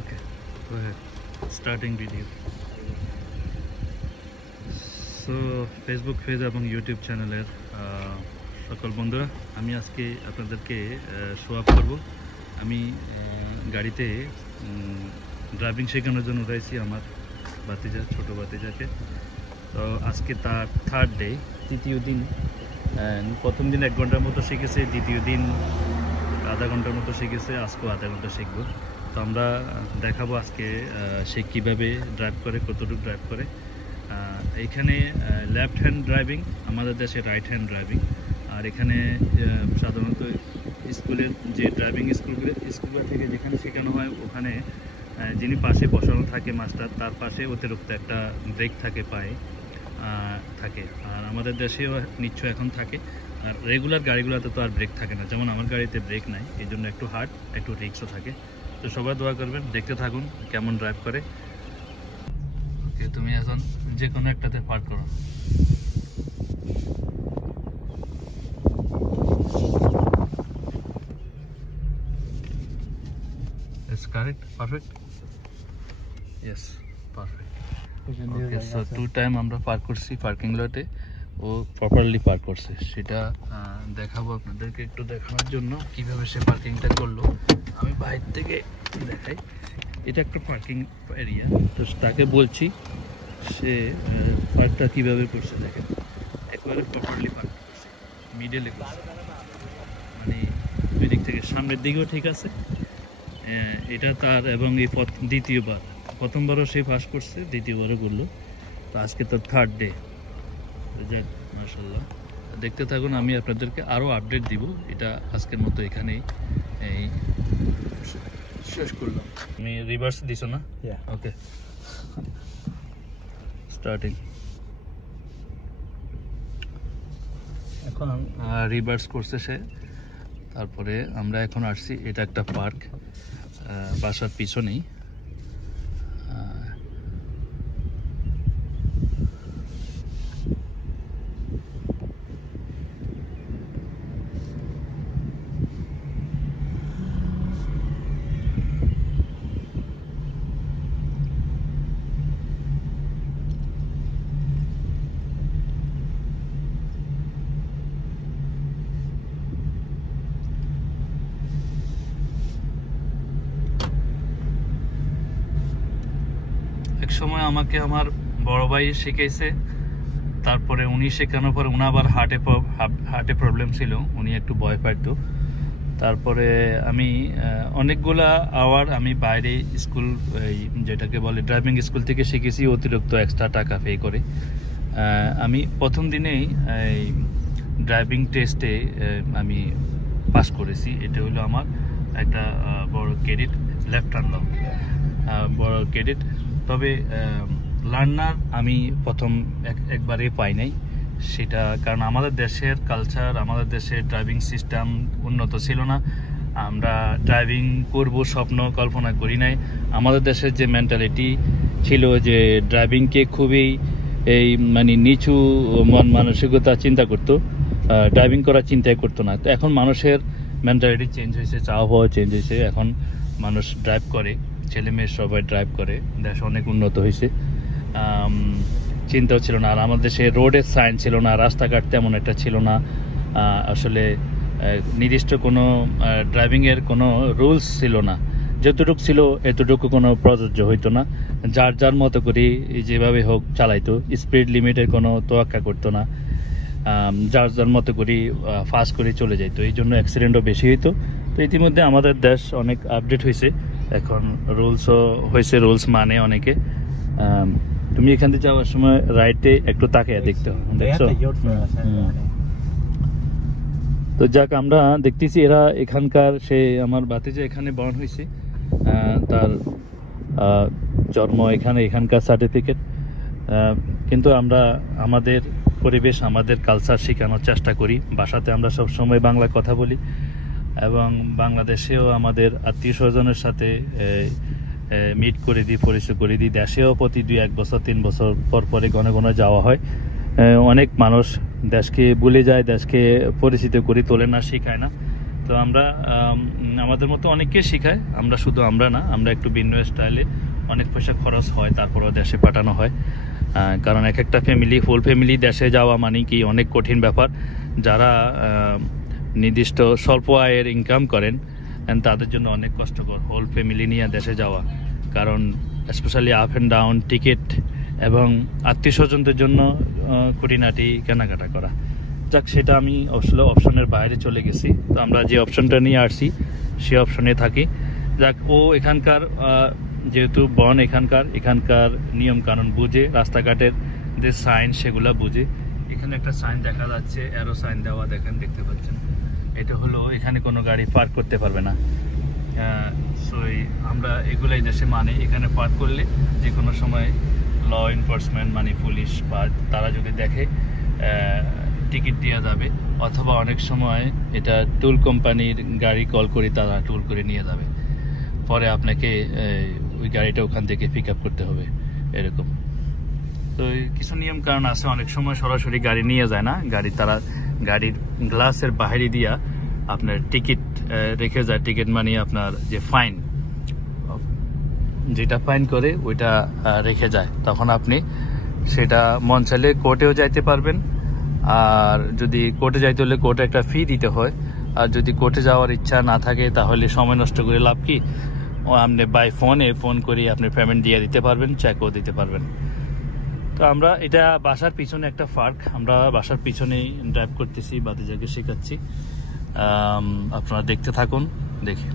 Okay, go ahead. Starting video. So Facebook page এবং YouTube চ্যানেলের সকল বন্ধুরা, আমি আজকে আপনাদেরকে শো আপ করব। আমি গাড়িতে ড্রাইভিং শেখানোর জন্য উঠাইছি আমার ভাতিজা, ছোটো ভাতিজাকে। তো আজকে তার থার্ড ডে, তৃতীয় দিন। প্রথম দিন 1 ঘন্টার মতো শিখেছে, দ্বিতীয় দিন আধা ঘন্টার মতো শিখেছে, আজকেও আধা ঘন্টা শিখবো। তো আমরা দেখাবো আজকে সে কীভাবে ড্রাইভ করে, কতটুকু ড্রাইভ করে। এখানে লেফট হ্যান্ড ড্রাইভিং, আমাদের দেশে রাইট হ্যান্ড ড্রাইভিং। আর এখানে সাধারণত স্কুলের যে ড্রাইভিং স্কুলগুলো থেকে যেখানে শেখানো হয়, ওখানে যিনি পাশে বসানো থাকে মাস্টার, তার পাশে অতিরিক্ত একটা ব্রেক থাকে, পায়ে থাকে। আর আমাদের দেশেও নিশ্চয় এখন থাকে। আর রেগুলার গাড়িগুলোতে তো আর ব্রেক থাকে না, যেমন আমার গাড়িতে ব্রেক নাই, এই জন্য একটু হার্ড, একটু রিস্কও থাকে। তো সবাই দোয়া করবেন, দেখতে থাকুন কেমন ড্রাইভ করে। ওকে, তুমি এখন যে কোনো একটাতে পার্ক করো। It's correct? Perfect? Yes, perfect. Okay, so 2 time আমরা পার্ক করছি পার্কিং লটে, ও প্রপারলি পার্ক করছে, সেটা দেখাবো আপনাদেরকে একটু দেখানোর জন্য কিভাবে সে পার্কিংটা করলো। আমি বাইরে থেকে দেখাই। এটা একটা পার্কিং এরিয়া, তো তাকে বলছি সে পার্কটা কীভাবে করছে। দেখেন, একবারে প্রপারলি পার্ক করছে, মিডলে করছে, মানে দুই দিক থেকে, সামনের দিকেও ঠিক আছে। এটা তার, এবং এই দ্বিতীয়বার, প্রথমবারও সে পাস করছে, দ্বিতীয়বারও করলো। তো আজকে তার থার্ড ডে। মাশাআল্লাহ, দেখতে থাকুন, আমি আপনাদেরকে আরও আপডেট দিব। এটা আজকের মতো এখানেই এই শেষ করলাম। আমি রিভার্স দিছো না? ওকে, স্টার্টিং। এখন রিভার্স করছে সে। তারপরে আমরা এখন আসছি, এটা একটা পার্ক বাসার পিছনেই। এক সময় আমাকে আমার বড় ভাই শিখাইছে, তারপরে উনি শেখানোর পর উনি আবার হার্টে প্রবলেম ছিল, উনি একটু ভয় পাইতো। তারপরে আমি অনেকগুলা আওয়ার আমি বাইরে স্কুল, যেটাকে বলে ড্রাইভিং স্কুল থেকে শিখেছি, অতিরিক্ত এক্সট্রা টাকা পে করে। আমি প্রথম দিনেই এই ড্রাইভিং টেস্টে আমি পাস করেছি। এটা হলো আমার একটা বড় ক্রেডিট, লেফট টার্ন দাও, বড় ক্রেডিট। তবে লার্নার আমি প্রথম একবারে পাই নাই, সেটা কারণ আমাদের দেশের কালচার, আমাদের দেশের ড্রাইভিং সিস্টেম উন্নত ছিল না। আমরা ড্রাইভিং করব স্বপ্ন কল্পনা করি নাই। আমাদের দেশের যে মেন্টালিটি ছিল, যে ড্রাইভিংকে খুবই মানে নিচু মন মানসিকতা চিন্তা করতো, ড্রাইভিং করার চিন্তাই করতো না। তো এখন মানুষের মেন্টালিটি চেঞ্জ হয়েছে, চাওয়া হওয়া চেঞ্জ হয়েছে। এখন মানুষ ড্রাইভ করে, ছেলে মেয়ে সবাই ড্রাইভ করে, দেশ অনেক উন্নত হয়েছে। চিন্তাও ছিল না। আর আমাদের দেশে রোডের সাইন ছিল না, রাস্তাঘাট তেমন একটা ছিল না। আসলে নির্দিষ্ট কোনো ড্রাইভিংয়ের কোনো রুলস ছিল না, যতটুকু ছিল এতটুকু কোনো প্রযোজ্য হইতো না। যার যার মতো করে যেভাবে হোক চালাইতো, স্পিড লিমিটের কোনো তোয়াক্কা করতো না, যার যার মতো করে ফাস্ট করে চলে যাইতো। এই জন্য অ্যাক্সিডেন্টও বেশি হইতো। তো ইতিমধ্যে আমাদের দেশ অনেক আপডেট হয়েছে, এখন রুলসও হয়েছে, রুলস মানে অনেকে। তুমি এখান থেকে যাওয়ার সময় রাইটে একটু তাকিয়ে দেখতে হবে, দেখছো? তো যাক, আমরা দেখতেছি এরা এখানকার, সে আমার ভাতিজা এখানে বর্ন হয়েছে, তার জন্ম এখানে, এখানকার সার্টিফিকেট। কিন্তু আমরা আমাদের পরিবেশ, আমাদের কালচার শেখানোর চেষ্টা করি। বাসাতে আমরা সবসময় বাংলা কথা বলি, এবং বাংলাদেশেও আমাদের আত্মীয় স্বজনের সাথে মিট করে দিই, পরিচয় করে দিই। দেশেও প্রতি 2-1 বছর 3 বছর পর পরে ঘন ঘন যাওয়া হয়। অনেক মানুষ দেশকে ভুলে যায়, দেশকে পরিচিত করে তোলে না, শেখায় না। তো আমরা আমাদের মতো অনেককে শেখায়, আমরা না, আমরা একটু ভিন্ন স্টাইলে, অনেক পয়সা খরচ হয়, তারপরেও দেশে পাঠানো হয়। কারণ এক একটা ফুল ফ্যামিলি দেশে যাওয়া মানে কি অনেক কঠিন ব্যাপার। যারা নির্দিষ্ট স্বল্প আয়ের ইনকাম করেন তাদের জন্য অনেক কষ্টকর হোল ফ্যামিলি নিয়ে দেশে যাওয়া, কারণ specially up and down ticket এবং আত্মীয় স্বজনদের জন্য খুঁটিনাটি কেনাকাটা করা। যাক, সেটা আমি আসলে অপশনের বাইরে চলে গেছি। তো আমরা যে অপশনটা নিয়ে আসছি সেই অপশনে থাকি। যাক, ও এখানকার যেহেতু বন এখানকার নিয়ম কানুন বুঝে, রাস্তাঘাটের যে সাইন সেগুলো বুঝে। এখানে একটা সাইন দেখা যাচ্ছে, অ্যারো সাইন দেওয়া, দেখতে পাচ্ছেন। এটা হলো এখানে কোনো গাড়ি পার্ক করতে পারবে না। সো আমরা এগুলাই দেশে মানে, এখানে পার্ক করলে যে কোনো সময় ল এনফোর্সমেন্ট মানে পুলিশ বা তারা যদি দেখে টিকিট দেওয়া যাবে, অথবা অনেক সময় এটা টুল কোম্পানির গাড়ি কল করে তারা টুল করে নিয়ে যাবে, পরে আপনাকে ওই গাড়িটা ওখান থেকে পিক আপ করতে হবে এরকম। তো কিছু নিয়ম কারণ আছে, অনেক সময় সরাসরি গাড়ি নিয়ে যায় না, গাড়ির গ্লাসের বাইরে দিয়া আপনার টিকিট রেখে যায়। টিকিট মানে আপনার যে ফাইন, যেটা ফাইন করে ওইটা রেখে যায়। তখন আপনি সেটা মন চাইলে কোর্টেও যাইতে পারবেন, আর যদি কোর্টে যাইতে হলে কোর্টে একটা ফি দিতে হয়। আর যদি কোর্টে যাওয়ার ইচ্ছা না থাকে তাহলে সময় নষ্ট করে লাভ কি, আপনি বাই ফোন করে আপনি পেমেন্ট দিয়ে দিতে পারবেন, চেকও দিতে পারবেন। তো আমরা এটা বাসার পিছনে একটা পার্ক, আমরা বাসার পিছনেই ড্রাইভ করতেছি, বাতিজাকে শেখাচ্ছি। আপনারা দেখতে থাকুন, দেখি।